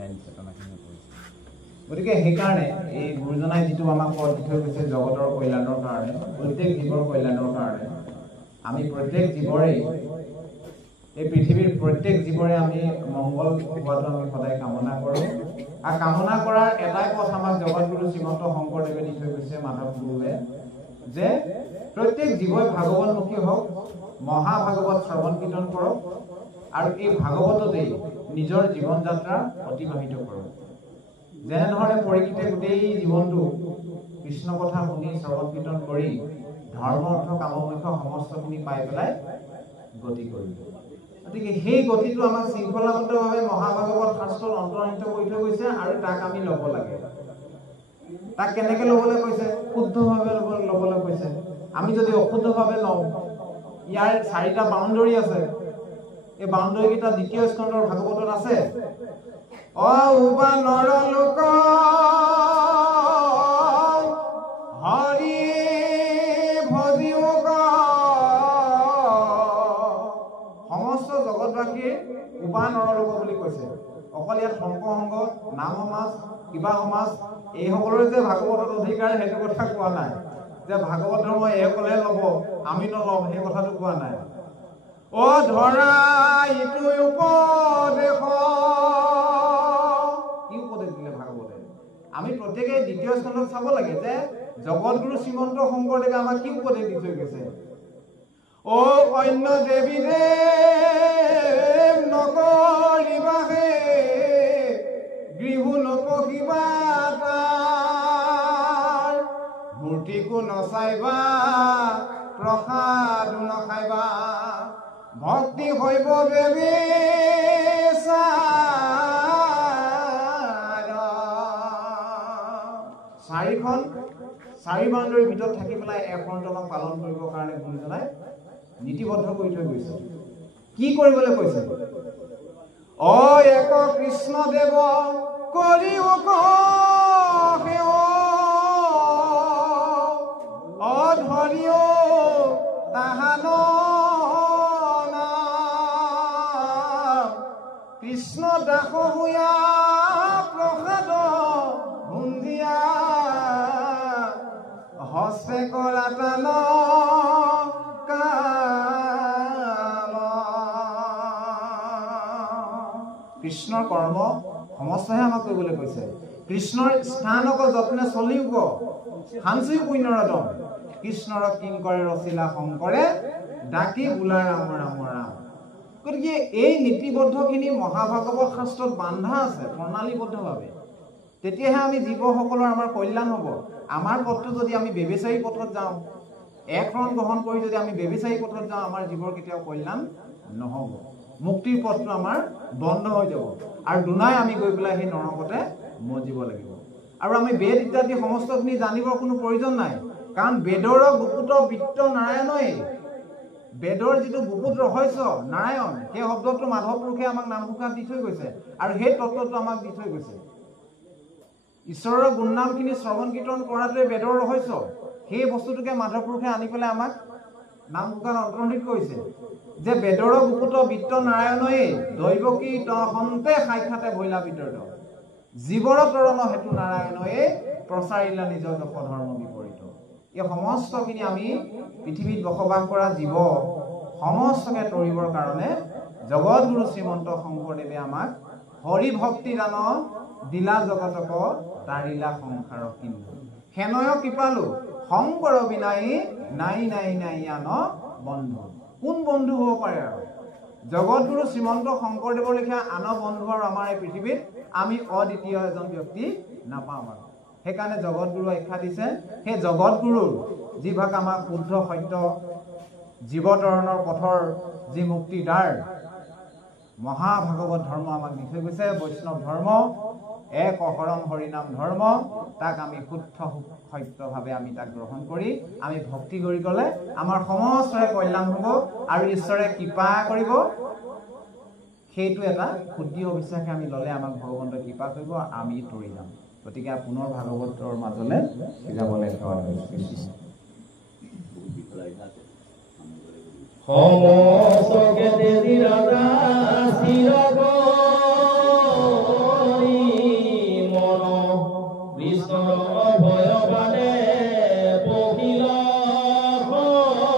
জ্ঞান চেতনাখিনি কৰিছে গতিকে সেইকাৰণে এই গুৰুজনাই যিটো আমাক পথ দি থৈ গৈছে জগতৰ কল্যাণৰ কাৰণে প্ৰত্যেক জীৱৰ কল্যাণৰ কাৰণে আমি প্ৰত্যেক জীৱৰে এই পৃথিৱীৰ প্ৰত্যেক জীৱৰে আমি মংগল হোৱাটো আমি সদায় কামনা কৰোঁ আৰু কামনা কৰাৰ এটাই পথ আমাক জগতগুৰু শ্ৰীমন্ত শংকৰদেৱে দি থৈ গৈছে মাধৱ গুৰুৱে যে প্ৰত্যেক জীৱই ভাগৱতমুখী হওক মহাভাগৱত শ্ৰৱণ কীৰ্তন কৰক আৰু এই ভাগৱততেই নিজৰ জীৱন যাত্ৰা অতিবাহিত কৰক যেনেধৰণে পৰীক্ষিতে গোটেই জীৱনটো কৃষ্ণ কথা শুনি শ্ৰৱণ কীৰ্তন কৰি ধৰ্ম অৰ্থ কামমোক্ষ সমস্তখিনি পাই পেলাই গতি কৰিব গতিকে সেই গতিটো আমাক শৃংখলাবদ্ধভাৱে মহাভাগৱত শাস্ত্ৰত অন্তৰ্নিহিত কৰি থৈ গৈছে আৰু তাক আমি ল'ব লাগে তাক কেনেকৈ ল'বলৈ কৈছে শুদ্ধভাৱে ল'বলৈ কৈছে আমি যদি অশুদ্ধভাৱে লওঁ ইয়াৰ 4টা বাউণ্ডৰী আছে এই বাউণ্ডৰীকেইটা দ্বিতীয় স্কন্ধৰ ভাগৱতত আছে অউবানৰ লোক হৰি ভজিও সমস্ত জগতবাসীৰ উবা নৰলোক বুলি কৈছে অকল ইয়াত শংক সংঘ নাম সমাজ কিবা সমাজ এইসকলৰে যে ভাগৱতত অধিকাৰ সেইটো কথা কোৱা নাই যে ভাগৱত ধৰ্ম এইসকলে ল'ব আমি নল'ম সেই কথাটো কোৱা নাই অ ধৰা ইটো উপদেশ কি উপদেশ দিলে ভাগৱতে আমি প্ৰত্যেকে দ্বিতীয় স্কন্ধত চাব লাগে যে জগতগুৰু শ্ৰীমন্ত শংকৰদেৱে আমাক কি উপদেশ দি থৈ গৈছে অ অন্য দেৱী দেৱ নকৰিবাহে গৃহ নপঢ়িবা তাৰ মূৰ্তিকো নচাইবা প্ৰসাদ নখাইবা ভক্তি হৈব দেৱী চাৰি বাউণ্ডৰীৰ ভিতৰত থাকি পেলাই একশৰণক পালন কৰিবৰ কাৰণে গুৰুজনাই নীতিবদ্ধ কৰি থৈ গৈছে কি কৰিবলৈ কৈছে অ এক কৃষ্ণ দেৱ কৰি অধৰিও তাহান কৃষ্ণ দাস হুয়া প্ৰসাদ ভুন্দিয়া হস্তে কৰাতান কৃষ্ণৰ কৰ্ম সমস্তহে আমাক কৰিবলৈ কৈছে কৃষ্ণৰ স্থানক যত্নে চলিব সাঞ্চি পুণ্যৰদম কৃষ্ণৰ কিংকৰে ৰচিলা শংকৰে ডাকি বোলা ৰাম ৰাম ৰাম গতিকে এই নীতিবদ্ধখিনি মহাভাগৱত শাস্ত্ৰত বান্ধা আছে প্ৰণালীবদ্ধভাৱে তেতিয়াহে আমি জীৱসকলৰ আমাৰ কল্যাণ হ'ব আমাৰ পথটো যদি আমি বেবিচাৰী পথত যাওঁ একৰণ গ্ৰহণ কৰি যদি আমি বেবিচাৰী পথত যাওঁ আমাৰ জীৱৰ কেতিয়াও কল্যাণ নহ'ব মুক্তিৰ পথটো আমাৰ বন্ধ হৈ যাব আৰু দুনাই আমি গৈ পেলাই সেই নৰকতে মজিব লাগিব আৰু আমি বেদ ইত্যাদি সমস্তখিনি জানিবৰ কোনো প্ৰয়োজন নাই কাৰণ বেদৰ গুপুত বিত্ত নাৰায়ণই বেদৰ যিটো গুপুত ৰহস্য নাৰায়ণ সেই শব্দটো মাধৱ পুৰুষে আমাক নামঘোষাত দি থৈ গৈছে আৰু সেই তত্ত্বটো আমাক দি থৈ গৈছে ঈশ্বৰৰ গুণনামখিনি শ্ৰৱণ কীৰ্তন কৰাটোৱে বেদৰ ৰহস্য সেই বস্তুটোকে মাধৱ পুৰুষে আনি পেলাই আমাক নামঘোষাত অন্তৰ্নিহিত কৰিছে যে বেদৰ গুপুত বিত্ত নাৰায়ণই দৈৱকী তহন্তে সাক্ষাতে ভৈলা বিতৰ্ত জীৱৰ তৰণ হেতু নাৰায়ণয়ে প্ৰচাৰিলা নিজৰ যশ ধৰ্ম বিপৰীত এই সমস্তখিনি আমি পৃথিৱীত বসবাস কৰা জীৱ সমস্তকে তৰিবৰ কাৰণে জগতগুৰু শ্ৰীমন্ত শংকৰদেৱে আমাক হৰি ভক্তি দান দিলা জগতক তাৰিলা সংসাৰ কিন্ধু সেনয় কৃপালু শংকৰ বিনাই নাই নাই নাই আন বন্ধু কোন বন্ধু হ'ব পাৰে আৰু জগতগুৰু শ্ৰীমন্ত শংকৰদেৱৰ লেখীয়া আন বন্ধু আৰু আমাৰ এই পৃথিৱীত আমি অদ্বিতীয় এজন ব্যক্তি নাপাম আৰু সেইকাৰণে জগতগুৰু আখ্যা দিছে সেই জগতগুৰুৰ যিভাগ আমাক শুদ্ধ সত্য জীৱতৰণৰ পথৰ যি মুক্তিৰ দ্বাৰ মহাভাগৱত ধৰ্ম আমাক দি থৈ গৈছে বৈষ্ণৱ ধৰ্ম এক অহৰণ হৰিনাম ধৰ্ম তাক আমি শুদ্ধ সত্যভাৱে আমি তাক গ্ৰহণ কৰি আমি ভক্তি কৰি গ'লে আমাৰ সমস্তৰে কল্যাণ হ'ব আৰু ঈশ্বৰে কৃপা কৰিব সেইটো এটা শুদ্ধ অবিশ্বাসে আমি ল'লে আমাক ভগৱন্তই কৃপা কৰিব আমি তৰি যাম গতিকে পুনৰ ভাগৱতৰ মাজলৈ যাবলৈ সেৱা কৰিছোঁ সমস্ত জ্ঞাতে ৰাজা চিৰগৰি ভয়বানে পখিল শৰণ।